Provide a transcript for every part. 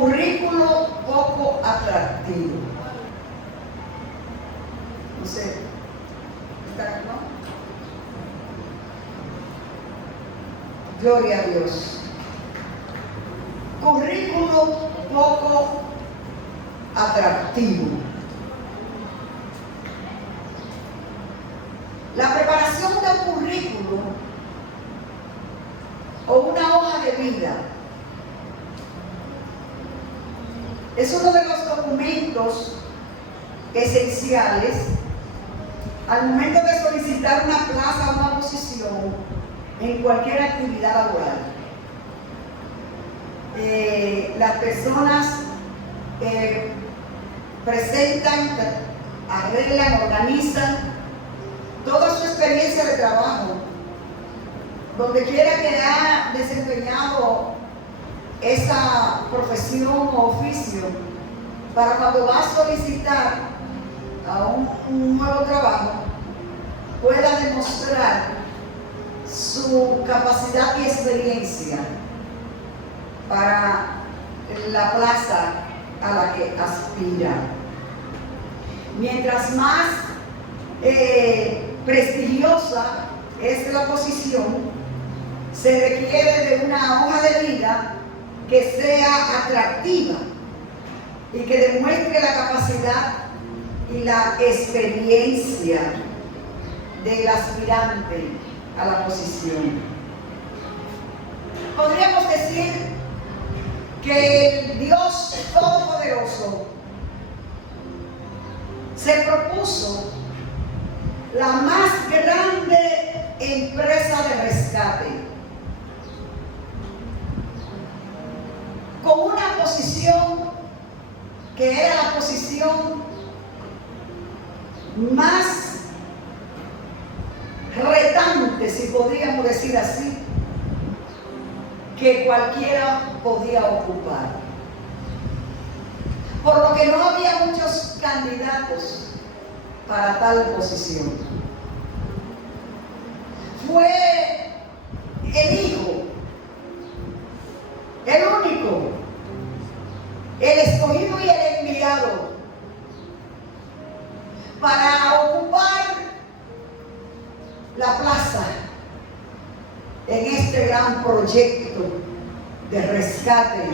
currículo poco atractivo. No sé, ¿está no? Gloria a Dios. Currículo poco atractivo. La preparación de un currículo o una hoja de vida es uno de los documentos esenciales al momento de solicitar una plaza o una posición en cualquier actividad laboral. Las personas presentan, arreglan, organizan toda su experiencia de trabajo, donde quiera que ha desempeñado esa profesión o oficio, para cuando va a solicitar a un nuevo trabajo, pueda demostrar su capacidad y experiencia para la plaza a la que aspira. Mientras más prestigiosa es la posición, se requiere de una hoja de vida que sea atractiva y que demuestre la capacidad y la experiencia del aspirante a la posición. Podríamos decir que el Dios Todopoderoso se propuso la más grande empresa de rescate, con una posición que era la posición más retante, si podríamos decir así, que cualquiera podía ocupar. Por lo que no había muchos candidatos para tal posición. Fue el Hijo, el único, el escogido y el enviado para ocupar la plaza en este gran proyecto de rescate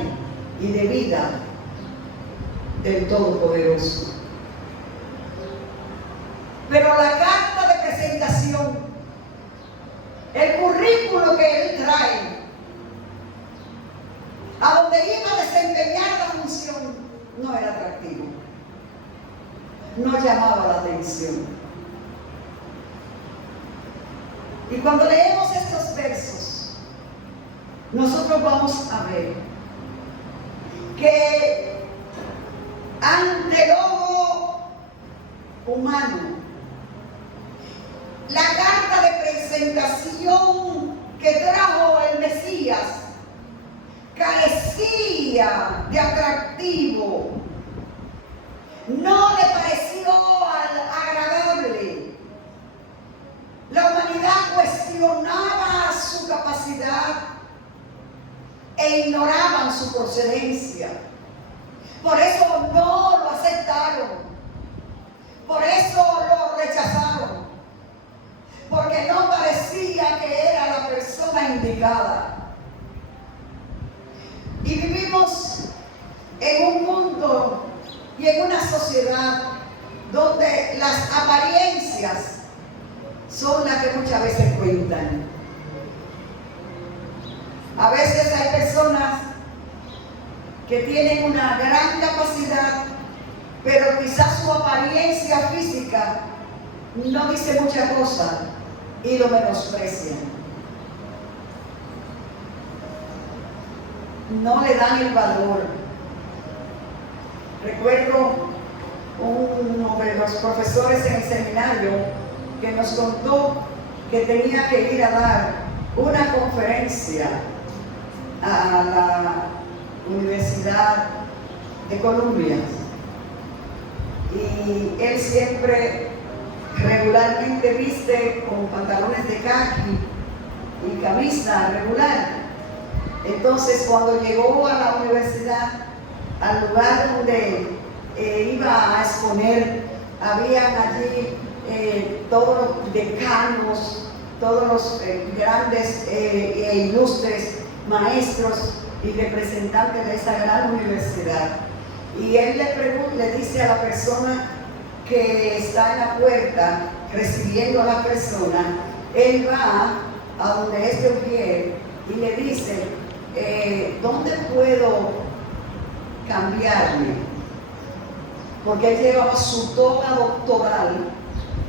y de vida del Todopoderoso. Pero la carta de presentación, el currículo que él trae, a donde iba a desempeñar la función, no era atractivo, no llamaba la atención. Y cuando leemos estos versos, nosotros vamos a ver que ante el ojo humano, la carta de presentación que trajo el Mesías carecía de atractivo, no le pareció agradable. La humanidad cuestionaba su capacidad e ignoraban su procedencia. Por eso no lo aceptaron, por eso lo rechazaron, porque no parecía que era la persona indicada. Y vivimos en un mundo y en una sociedad donde las apariencias son las que muchas veces cuentan. A veces hay personas que tienen una gran capacidad, pero quizás su apariencia física no dice mucha cosa y lo menosprecian. No le dan el valor. Recuerdo uno de los profesores en el seminario que nos contó que tenía que ir a dar una conferencia a la Universidad de Columbia, y él siempre regularmente viste con pantalones de caqui y camisa regular. Entonces, cuando llegó a la universidad, al lugar donde iba a exponer. Habían allí todos los decanos, todos los grandes e ilustres maestros y representantes de esa gran universidad. Y él le dice a la persona que está en la puerta recibiendo a la persona, él va a donde es de Ujier y le dice, ¿dónde puedo cambiarme? Porque él llevaba su toga doctoral,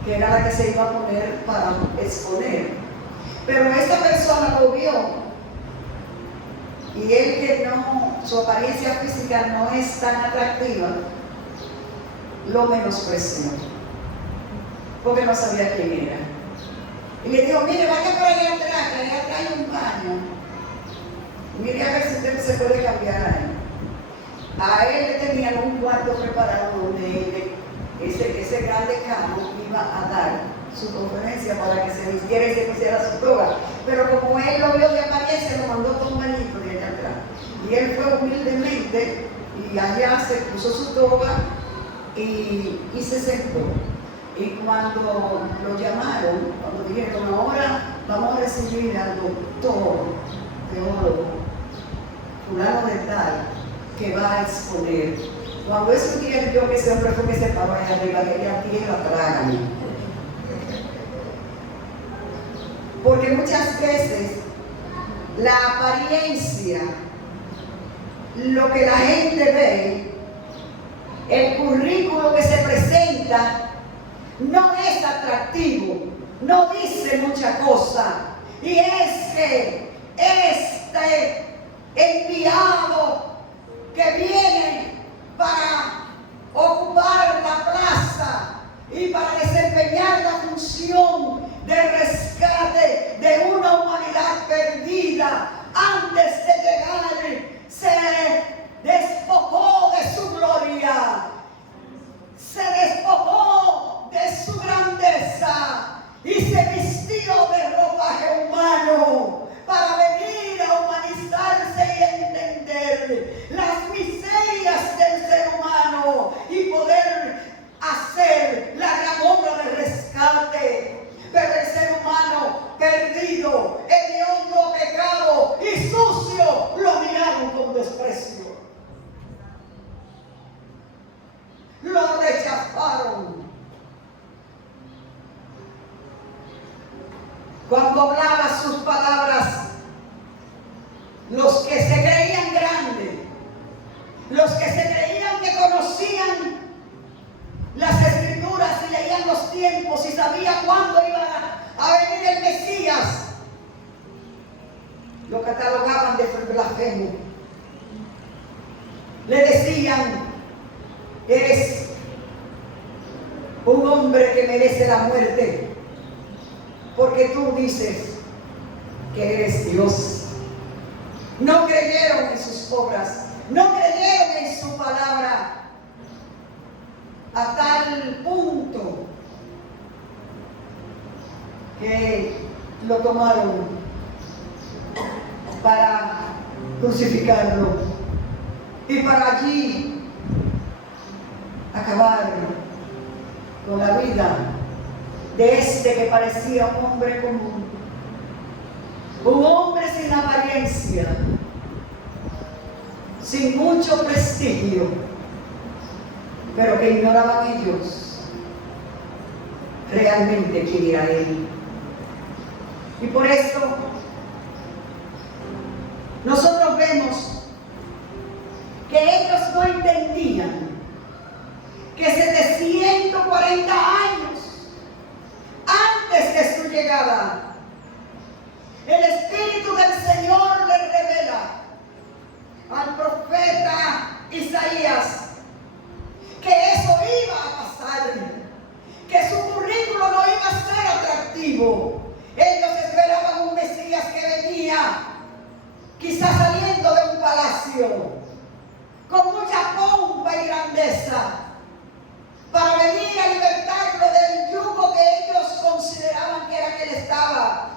que era la que se iba a poner para exponer. Pero esta persona lo vio y él, que no, su apariencia física no es tan atractiva, lo menospreció, porque no sabía quién era. Y le dijo, mire, vaya por allá atrás, que allá atrás hay un baño. Mire a ver si usted se puede cambiar ahí. A él le tenían un cuarto preparado donde ese gran decano iba a dar su conferencia para que se vistiera y se pusiera su toga. Pero como él lo vio de apariencia, lo mandó con un bañito de allá atrás. Y él fue humildemente y allá se puso su toga y se sentó. Y cuando lo llamaron, cuando dijeron, ahora vamos a recibir al doctor teólogo, fulano de tal, que va a exponer. Cuando ese día vio que ese hombre fue que se paró allá arriba, que ella tierra trágame. Porque muchas veces la apariencia, lo que la gente ve, el currículo que se presenta, no es atractivo, no dice mucha cosa. Y es que este enviado que viene para ocupar la plaza y para desempeñar la función de rescate de una humanidad perdida, antes de llegar se despojó de su gloria, se despojó de su grandeza y se vistió de ropaje humano para venir a humanizarse y entender las miserias del ser humano y poder hacer la gran obra de rescate. Pero el ser humano perdido, hediondo, pecado y sucio, lo miraron con desprecio. Lo rechazaron. Cuando hablaba sus palabras, los que se creían grandes, los que se creían que conocían las escrituras y leían los tiempos y sabían cuándo iba a venir el Mesías, lo catalogaban de blasfemo. Le decían, eres un hombre que merece la muerte, porque tú dices que eres Dios. No creyeron en sus obras, no creyeron en su palabra, a tal punto que lo tomaron para crucificarlo y para allí acabar con la vida de este que parecía un hombre común, un hombre sin apariencia, sin mucho prestigio, pero que ignoraban ellos realmente quién era él. Y por eso nosotros vemos que ellos no entendían que 740 años antes de su llegada, el Espíritu del Señor le revela al profeta Isaías que eso iba a pasar, que su currículo no iba a ser atractivo. Ellos esperaban un Mesías que venía, quizás saliendo de un palacio, con mucha pompa y grandeza, para venir a libertarlo del yugo que ellos consideraban que era que le estaba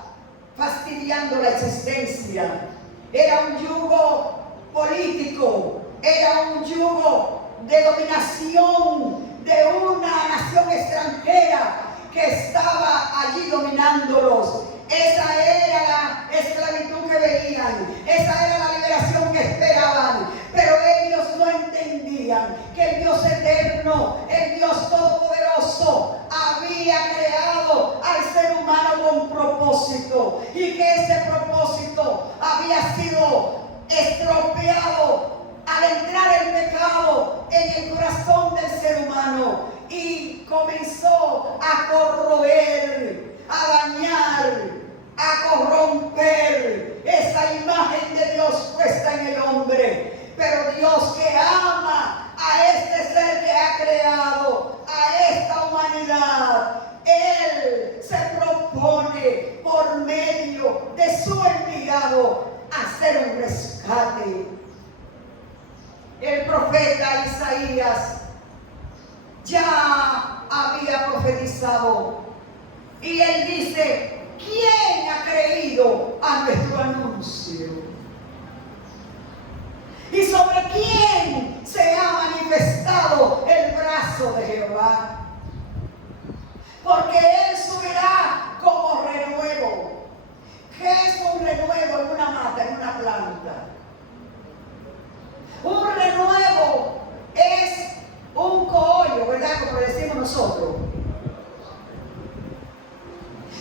fastidiando la existencia. Era un yugo político, era un yugo de dominación de una nación extranjera que estaba allí dominándolos. Esa era la esclavitud que veían, esa era la liberación que esperaban, pero ellos no entendían que el Dios eterno, el Dios todopoderoso, había creado al ser humano con propósito, y que ese propósito había sido estropeado al entrar el pecado en el corazón del ser humano, y comenzó a corroer, a dañar, a corromper esa imagen de Dios puesta en el hombre. Pero Dios, que ama a este ser que ha creado, a esta humanidad, Él se propone por medio de su enviado hacer un rescate. El profeta Isaías ya había profetizado, y él dice: ¿quién ha creído a nuestro anuncio? ¿Y sobre quién se ha manifestado el brazo de Jehová? Porque Él subirá como renuevo. ¿Qué es un renuevo en una mata, en una planta? Un renuevo es un cogollo, ¿verdad? Como decimos nosotros.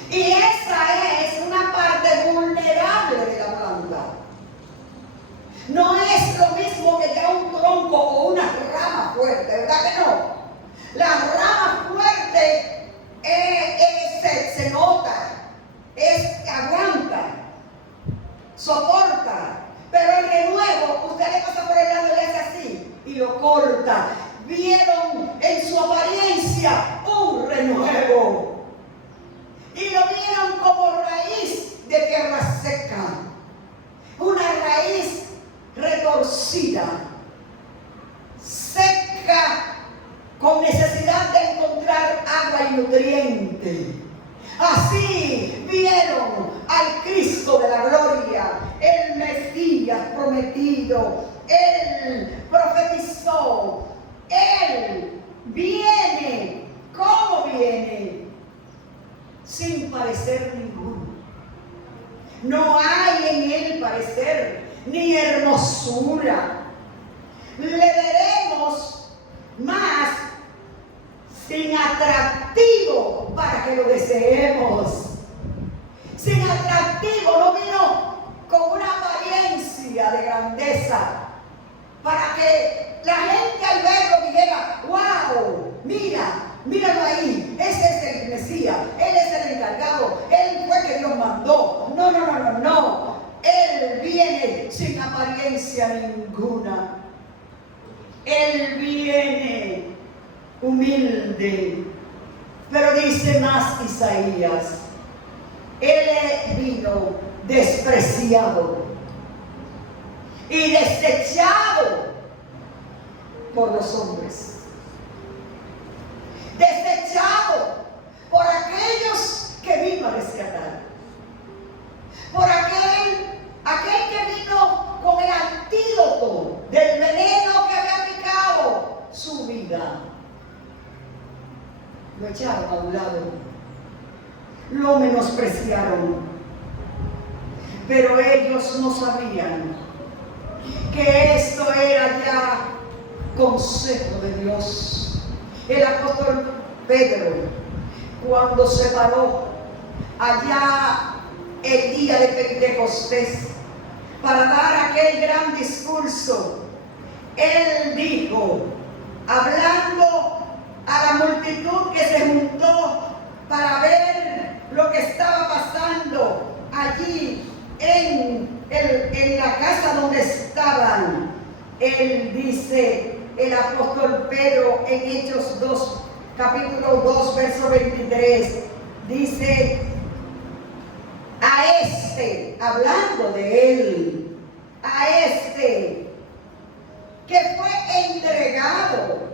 Y esa es una parte vulnerable de la planta. No es lo mismo que ya un tronco o una rama fuerte, ¿verdad que no? La rama fuerte se nota, aguanta, soporta. Pero el renuevo, usted le pasa por el lado y le hace así y lo corta. Vieron en su apariencia un renuevo, y lo vieron como raíz de tierra seca, una raíz retorcida, seca, con necesidad de encontrar agua y nutriente. Así vieron al Cristo de la gloria, el Mesías prometido. Él profetizó, Él viene. ¿Cómo viene? Sin parecer ninguno. No hay en Él parecer ni hermosura. Le veremos más sin atractivo para que lo deseemos. Sin atractivo, no vino con una apariencia de grandeza para que la gente al verlo dijera: ¡wow! Míralo ahí, ese es el Mesías, Él es el encargado, Él fue que Dios mandó. No. Él viene sin apariencia ninguna. Él viene humilde. Pero dice más Isaías: Él vino despreciado y desechado por los hombres. Desechado por aquellos que vino a rescatar. Por aquel que vino con el antídoto del veneno que había picado su vida. Lo echaron a un lado, lo menospreciaron, pero ellos no sabían que esto era ya consejo de Dios. El apóstol Pedro, cuando se paró allá el día de Pentecostés para dar aquel gran discurso, él dijo, hablando a la multitud que se juntó para ver lo que estaba pasando allí en la casa donde estaban. Él dice, el apóstol Pedro, en Hechos 2, capítulo 2, verso 23, dice: a este, hablando de él, a este que fue entregado,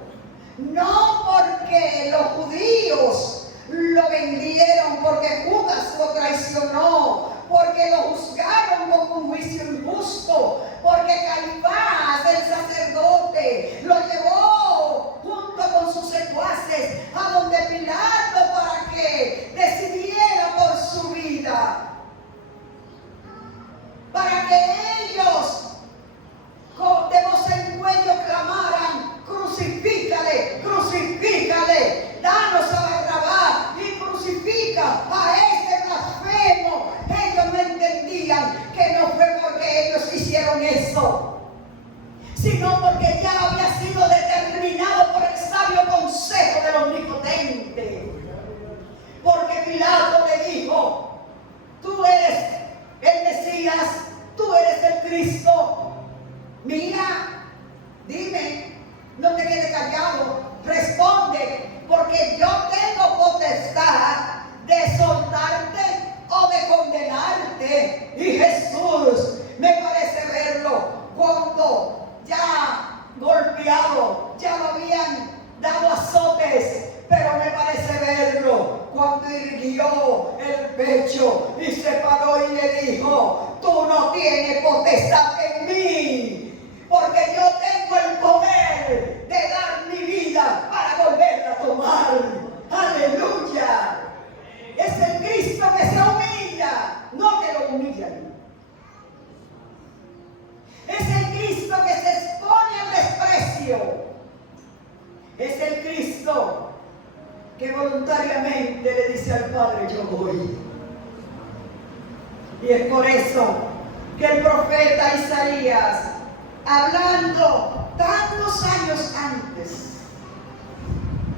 no porque los judíos lo vendieron, porque Judas lo traicionó, porque lo juzgaron con un juicio injusto, porque Caifás, el sacerdote, lo llevó eso, sino porque ya había sido determinado por el sabio consejo del Omnipotente. Porque Pilato le dijo: tú eres el Mesías, tú eres el Cristo. Mira, dime, no te quedes callado, responde, porque yo tengo potestad de soltarte o de condenarte. Y Jesús, me parece verlo, cuando ya golpeado, ya lo habían dado azotes, pero me parece verlo cuando irguió el pecho y se paró y le dijo: tú no tienes potestad en mí, porque yo tengo el poder de dar mi vida para volverla a tomar. Aleluya. Es el Cristo que se humilla, no que lo humillan. Es el Cristo que se expone al desprecio. Es el Cristo que voluntariamente le dice al Padre: yo voy. Y es por eso que el profeta Isaías, hablando tantos años antes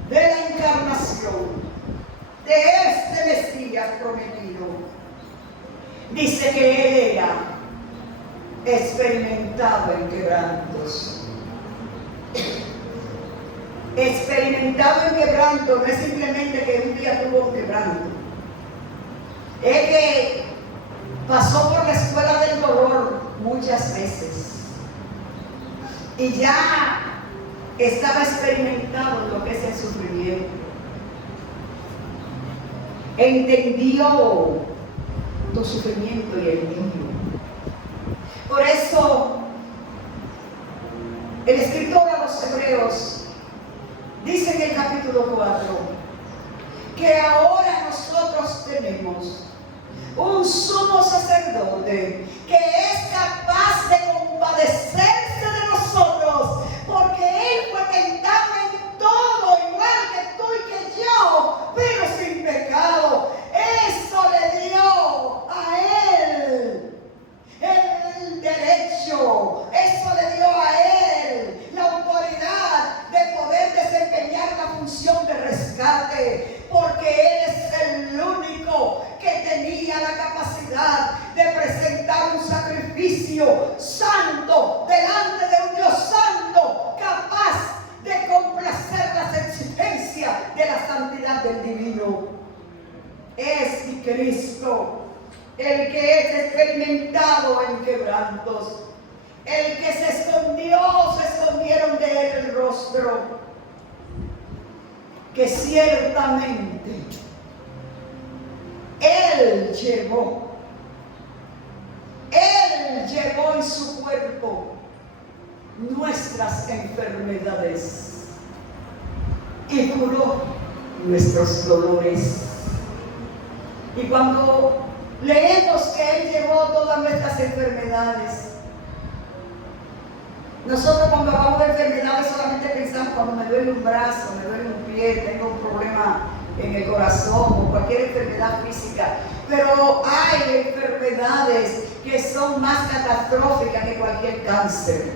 de la encarnación de este Mesías prometido, dice que él era experimentado en quebrantos. Experimentado en quebranto no es simplemente que un día tuvo un quebranto, es que pasó por la escuela del dolor muchas veces y ya estaba experimentado lo que es el sufrimiento. Entendió tu sufrimiento y el mío. Por eso el escritor a los Hebreos dice en el capítulo 4 que ahora nosotros tenemos un sumo sacerdote que es capaz de compadecerse de nosotros, porque él fue tentado en todo, igual que tú y que yo, pero sin pecado. Eso le dio a él el derecho, eso le dio a él la autoridad de poder desempeñar la función de rescate, porque él es el único que tenía la capacidad de presentar un sacrificio santo delante de un Dios santo, capaz de complacer las exigencias de la santidad del divino. Es Cristo el que es experimentado en quebrantos, el que se escondieron de él el rostro, que ciertamente Él llevó en su cuerpo nuestras enfermedades y curó nuestros dolores. Y cuando leemos que Él llevó todas nuestras enfermedades, nosotros cuando hablamos de enfermedades solamente pensamos cuando me duele un brazo, me duele un pie, tengo un problema en el corazón o cualquier enfermedad física. Pero hay enfermedades que son más catastróficas que cualquier cáncer.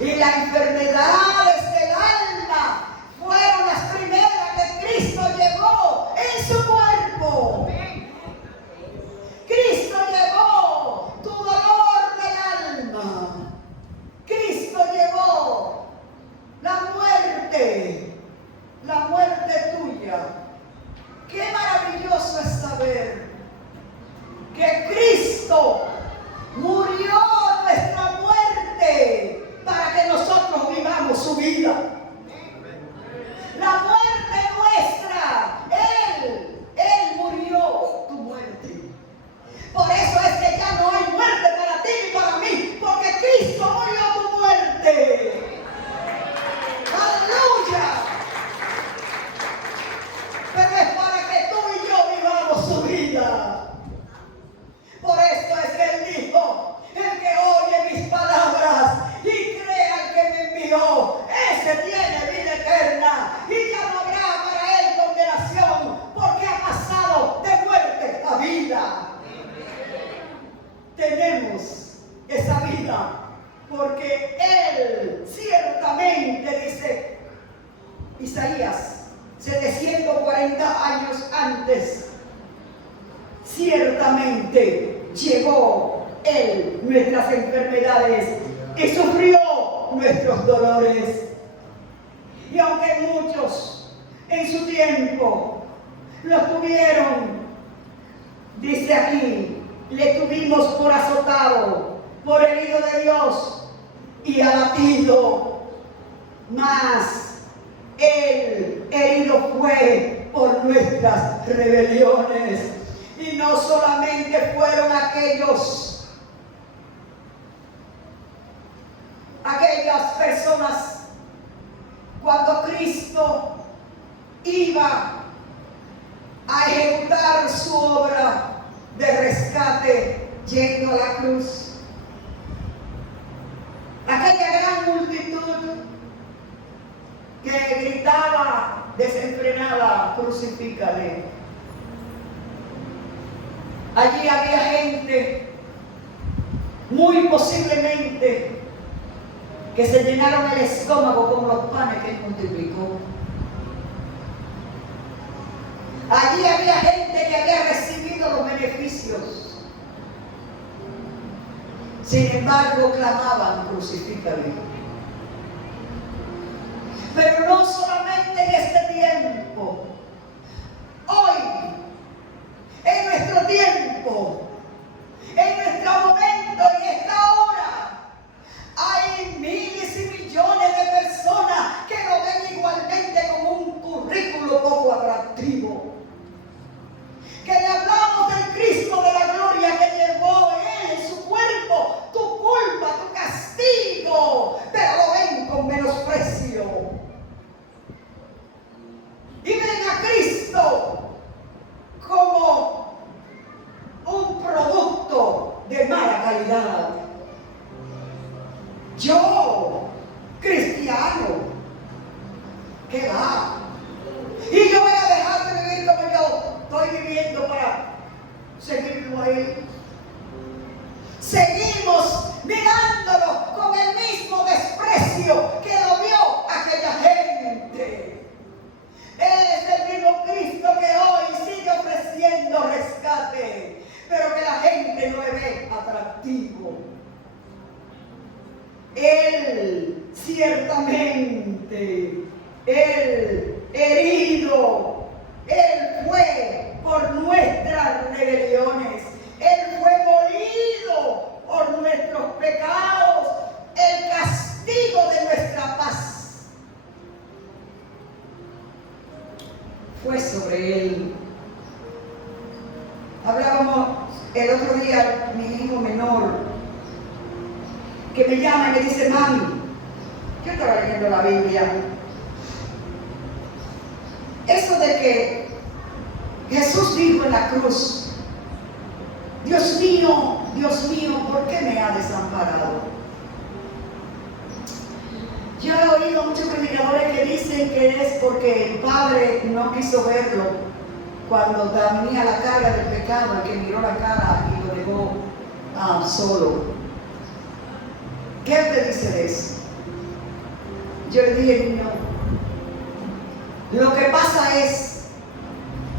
Y las enfermedades del alma fueron las primeras que Cristo llevó en su cuerpo. Cristo llevó tu dolor del alma. Cristo llevó la muerte tuya. Qué maravilloso es saber que Cristo murió nuestra muerte para que nosotros vivamos su vida. porque Él ciertamente, dice Isaías, 740 años antes, ciertamente llevó Él nuestras enfermedades y sufrió nuestros dolores. Y aunque muchos en su tiempo lo tuvieron, dice aquí, le tuvimos por azotado, por herido de Dios y abatido, mas Él herido fue por nuestras rebeliones. Y no solamente fueron aquellas personas cuando Cristo iba a ejecutar su obra de rescate yendo a la cruz. Aquella gran multitud que gritaba desenfrenada, crucifícale. Allí había gente, muy posiblemente, que se llenaron el estómago con los panes que Él multiplicó. Allí había gente que había recibido los beneficios. Sin embargo, clamaban, crucifícale. Pero no solamente en este tiempo. Hoy, en nuestro tiempo, en nuestro momento, en esta hora, hay miles y millones de personas que lo ven igualmente como un currículo poco atractivo. Que le hablamos del Cristo de la gloria que llevó Él en su cuerpo, tu culpa, tu castigo, pero lo ven con menosprecio. Y ven a Cristo como un producto de mala calidad. Yo, cristiano, ¿qué va? Y yo voy a dejar de vivir como yo estoy viviendo para seguirlo a Él. Seguimos mirándolo con el mismo desprecio que lo vio aquella gente. Él es el mismo Cristo que hoy sigue ofreciendo rescate, pero que la gente no le ve atractivo. Él ciertamente, Él herido, Él fue por nuestras rebeliones, Él fue molido por nuestros pecados, el castigo de nuestra paz fue sobre Él. Hablábamos el otro día, mi hijo menor, que me llama y me dice, mami, yo estaba leyendo la Biblia. Eso de que Jesús dijo en la cruz, Dios mío, ¿por qué me ha desamparado? Yo he oído muchos predicadores que dicen que es porque el Padre no quiso verlo cuando tenía la carga del pecado, el que miró la cara y lo dejó solo. ¿Qué te dice de eso? Yo le dije, no. Lo que pasa es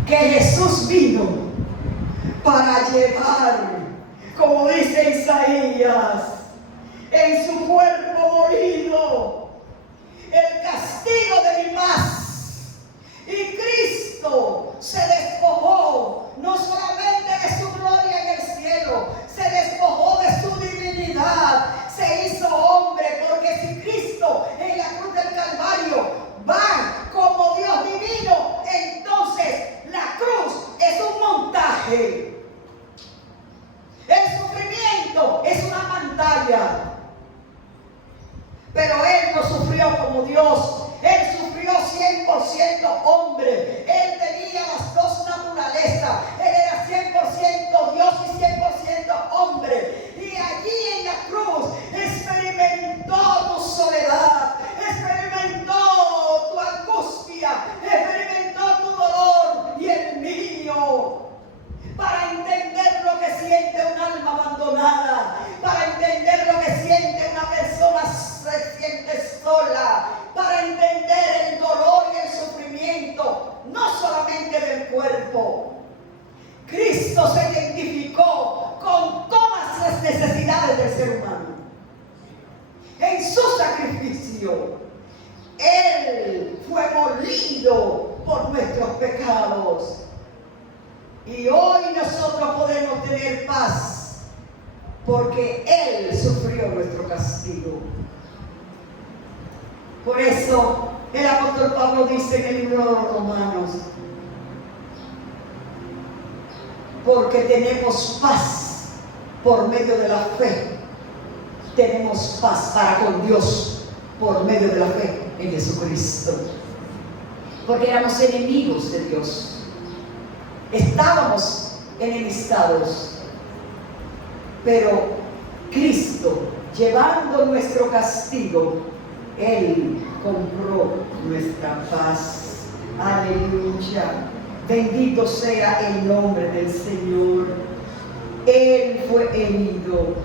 que Jesús vino para llevar, como dice Isaías, en su cuerpo molido, el castigo de mi paz. Y Cristo se despojó no solamente de su gloria en el cielo, se despojó de su divinidad, se hizo hombre, porque si Cristo en la cruz del Calvario va como Dios divino, entonces la cruz es un montaje. El sufrimiento es una pantalla. Pero Él no sufrió como Dios. Él sufrió 100% hombre. Él tenía las dos naturalezas. Él era 100% Dios y 100% hombre. Y allí en la cruz experimentó tu soledad, experimentó tu angustia, experimentó tu dolor y el mío. Para entender lo que siente un alma abandonada, para entender lo que siente una persona juicio. Él fue molido por nuestros pecados. Y hoy nosotros podemos tener paz porque Él sufrió nuestro castigo. Por eso el apóstol Pablo dice en el libro de los Romanos: porque tenemos paz por medio de la fe. Tenemos paz para con Dios por medio de la fe en Jesucristo. Porque éramos enemigos de Dios. Estábamos enemistados. Pero Cristo, llevando nuestro castigo, Él compró nuestra paz. Aleluya. Bendito sea el nombre del Señor. Él fue herido.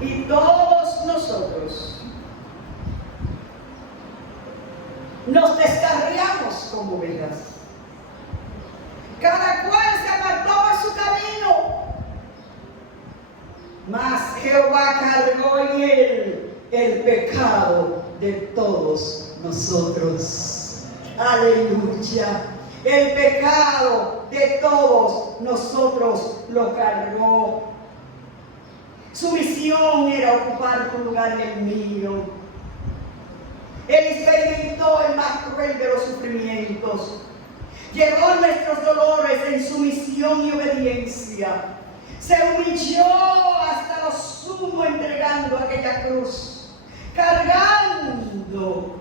Y todos nosotros nos descarriamos como ovejas. Cada cual se apartó por su camino. Mas Jehová cargó en él el pecado de todos nosotros. Aleluya. El pecado de todos nosotros lo cargó. Su misión era ocupar tu lugar en el mío. Él experimentó el más cruel de los sufrimientos. Llevó nuestros dolores en sumisión y obediencia. Se humilló hasta lo sumo entregando aquella cruz, cargando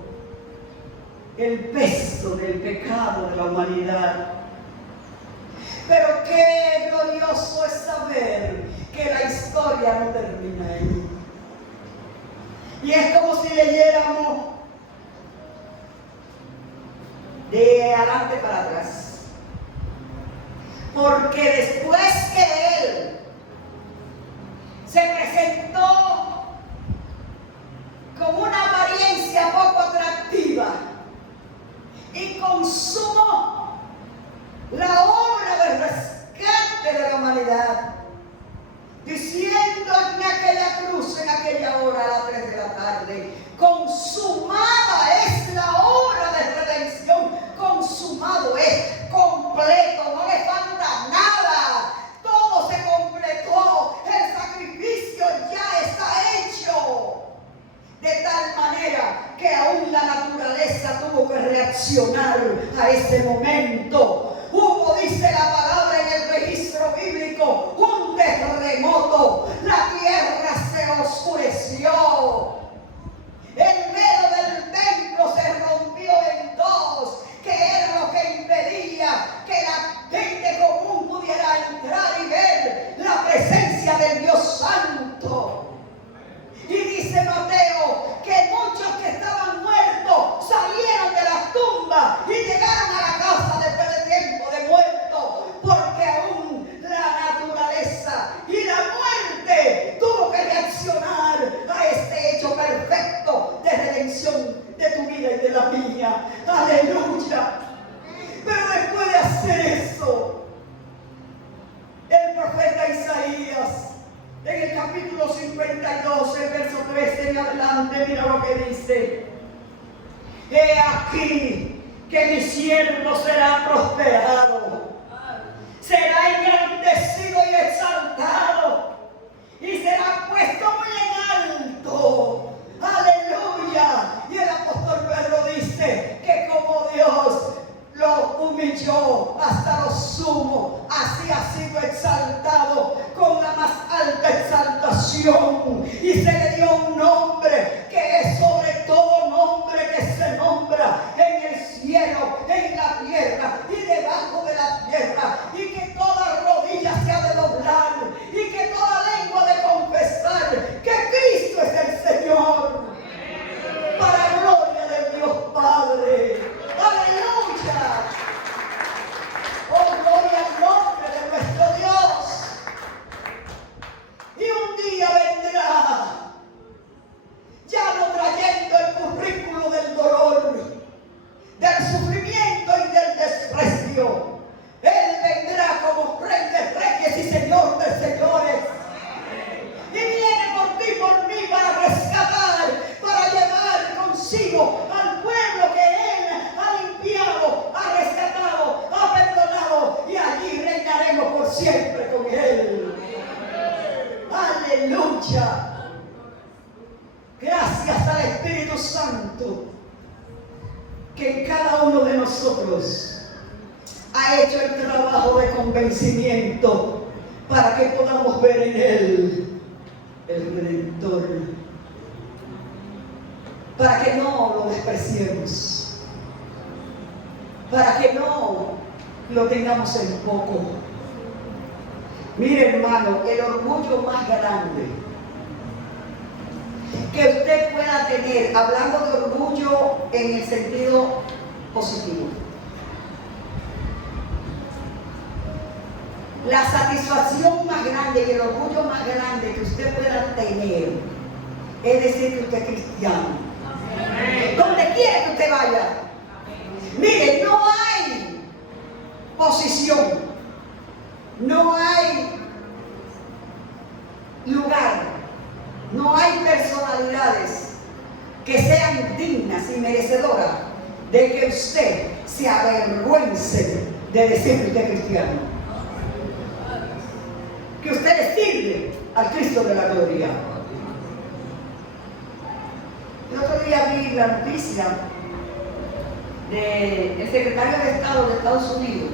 el peso del pecado de la humanidad. Pero qué glorioso es saber que la historia no termina ahí. Y es como si leyéramos de adelante para atrás. Porque después que Él se presentó con una apariencia poco atractiva y consumó la obra del rescate de la humanidad, diciendo en aquella cruz, en aquella hora a las 3 de la tarde: consumada es la obra de redención, consumado es, completo, no le falta nada, todo se completó, el sacrificio ya está hecho. De tal manera que aún la naturaleza tuvo que reaccionar a ese momento. Hubo, dice la palabra en el registro bíblico, un terremoto, la tierra se oscureció, el velo del templo se rompió en dos, que era lo que impedía que la gente común pudiera entrar y ver la presencia del Dios Santo. Y dice Mateo que muchos que estaban muertos salieron de las tumbas y llegaron a la casa después de tiempo de muertos, porque aún la naturaleza y la muerte tuvo que reaccionar a este hecho perfecto de redención de tu vida y de la mía. Aleluya. Pero después de hacer eso, el profeta Isaías, en el capítulo 52, el verso 13 en adelante, mira lo que dice: he aquí que mi siervo será prosperado, será engrandecido y exaltado, y será puesto muy en alto. Aleluya. Y el apóstol Pedro dice que como Dios lo humilló hasta lo sumo, así ha sido exaltado con la más alta exaltación, y se le dio un nombre que es sobre todo nombre que se nombra en el cielo, en la tierra y debajo de la tierra, y que toda rodilla se ha de doblar y que toda lengua de confesar que Cristo es el Señor, para gloria del Dios Padre. ¡Aleluya! ¡Oh, gloria al nombre de nuestro Dios! Y un día vendrá, ya Espíritu Santo, que en cada uno de nosotros ha hecho el trabajo de convencimiento para que podamos ver en Él el Redentor, para que no lo despreciemos, para que no lo tengamos en poco. Mire, hermano, el orgullo más grande que usted pueda tener, hablando de orgullo en el sentido positivo, la satisfacción más grande y el orgullo más grande que usted pueda tener es decir que usted es cristiano. Donde quiera que usted vaya, mire, no hay posición, no hay lugar, no hay personalidades que sean dignas y merecedoras de que usted se avergüence de decir que usted es cristiano, que usted le sirve al Cristo de la gloria. El otro día vi la noticia del secretario de Estado de Estados Unidos,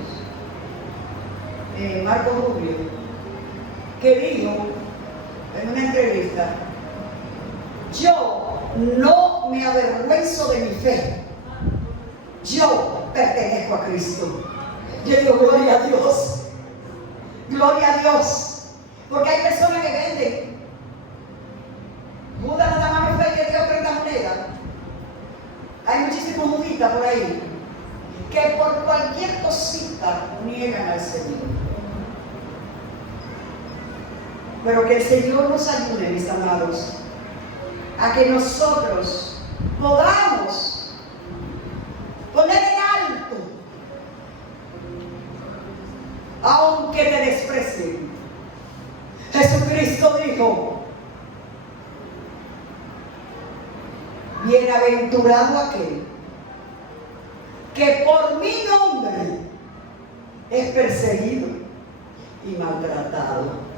Marco Rubio, que dijo en una entrevista: yo no me avergüenzo de mi fe, yo pertenezco a Cristo. Yo digo, gloria a Dios, gloria a Dios, porque hay personas que venden. Judas nada más no fue que dio 30 monedas. Hay muchísimos juditas por ahí que por cualquier cosita niegan al Señor. Pero que el Señor nos ayude, mis amados, a que nosotros podamos poner en alto, aunque te desprecien. Jesucristo dijo: bienaventurado aquel que por mi nombre es perseguido y maltratado.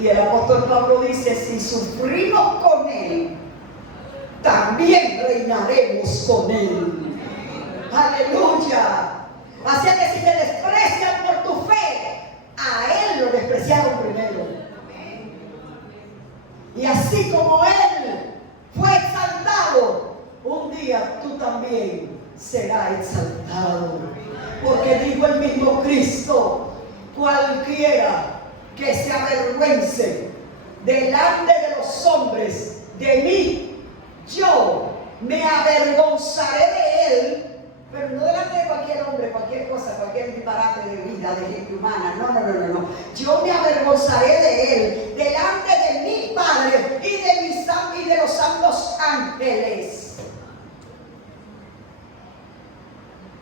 Y el apóstol Pablo dice: si sufrimos con Él, también reinaremos con Él. Aleluya. Así que si te desprecian por tu fe, a Él lo despreciaron primero. Y así como Él fue exaltado, un día tú también serás exaltado. Porque dijo el mismo Cristo: cualquiera que se avergüence delante de los hombres de mí, yo me avergonzaré de él, pero no delante de cualquier hombre, cualquier cosa, cualquier disparate de vida, de gente humana. No. Yo me avergonzaré de él delante de mi Padre y de los santos ángeles.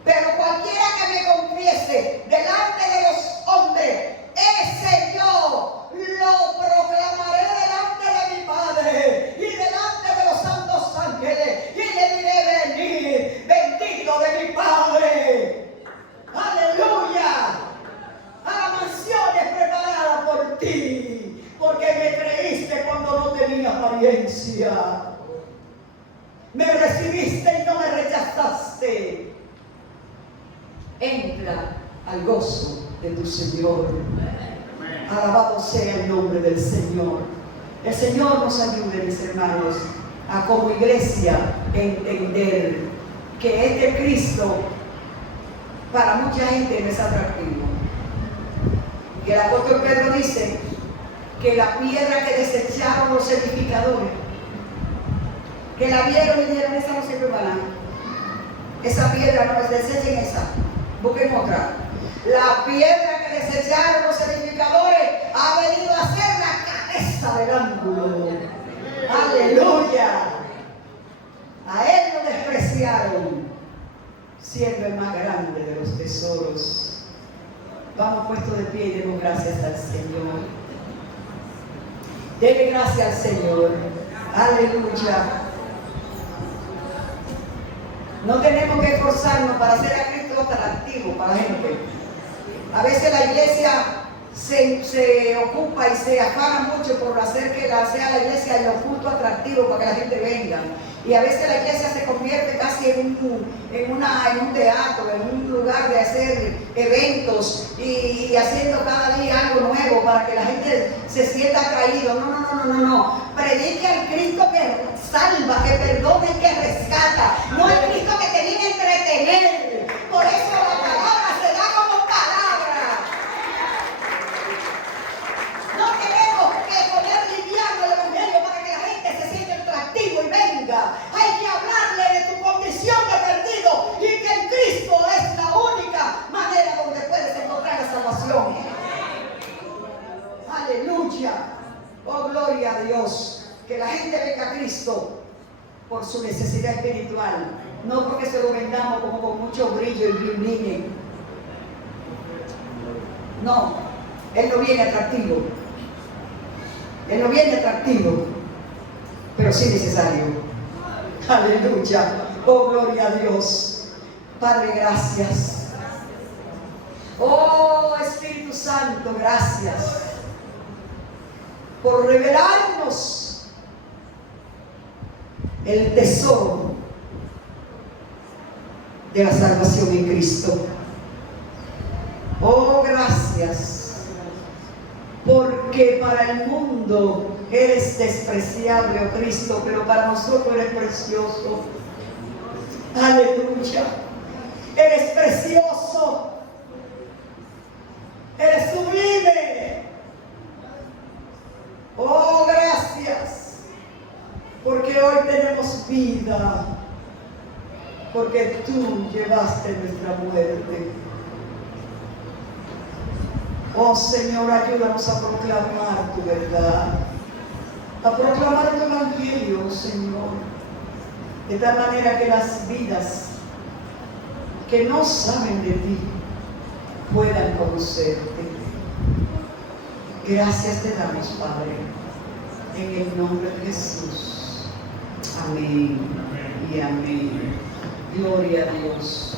Pero cualquiera que me confiese delante de los hombres, ese yo lo proclamaré delante de mi Padre y delante de los santos ángeles, y le diré: venid, bendito de mi Padre, aleluya, a la mansión preparada por ti, porque me creíste cuando no tenía apariencia, me recibiste y no me rechazaste. Entra al gozo de tu Señor. Alabado sea el nombre del Señor. El Señor nos ayude, mis hermanos, a como iglesia entender que este Cristo para mucha gente no es atractivo. Y el apóstol Pedro dice que la piedra que desecharon los edificadores, que la vieron y dijeron: esa no sirve para nada, esa piedra no es, desechen esa, busquen otra. La piedra que desecharon los edificadores ha venido a ser la cabeza del ángulo. Aleluya. A él lo despreciaron, siendo el más grande de los tesoros. Vamos puestos de pie y demos gracias al Señor. Dele gracias al Señor. Aleluya. No tenemos que esforzarnos para hacer a Cristo atractivo para la gente. A veces la iglesia se ocupa y se afana mucho por hacer que sea la iglesia el oculto atractivo para que la gente venga. Y a veces la iglesia se convierte casi en un teatro, en un lugar de hacer eventos y haciendo cada día algo nuevo para que la gente se sienta atraído. No. Predique al Cristo que salva, que perdona y que rescata. No el Cristo que te viene a entretener. Por eso la palabra se da como palabra. No tenemos que poner liviano el evangelio para que la gente se sienta atractivo y venga. Hay que hablarle de tu condición de perdido y que en Cristo es la única manera donde puedes encontrar la salvación. Aleluya. Oh, gloria a Dios. Que la gente venga a Cristo por su necesidad espiritual, no porque se lo vendamos como con mucho brillo y bling. No, Él no viene atractivo. Él no viene atractivo, pero sí necesario. Aleluya. Oh, gloria a Dios. Padre, gracias. Oh, Espíritu Santo, gracias por revelarnos el tesoro de la salvación en Cristo. Oh, gracias, porque para el mundo eres despreciable, oh Cristo, pero para nosotros eres precioso. Aleluya. Eres precioso. Eres sublime. Oh, gracias. Porque hoy tenemos vida, porque tú llevaste nuestra muerte. Oh Señor, ayúdanos a proclamar tu verdad, a proclamar tu evangelio, Señor, de tal manera que las vidas que no saben de ti puedan conocerte. Gracias te damos, Padre, en el nombre de Jesús. Amén y amén. Gloria a Dios.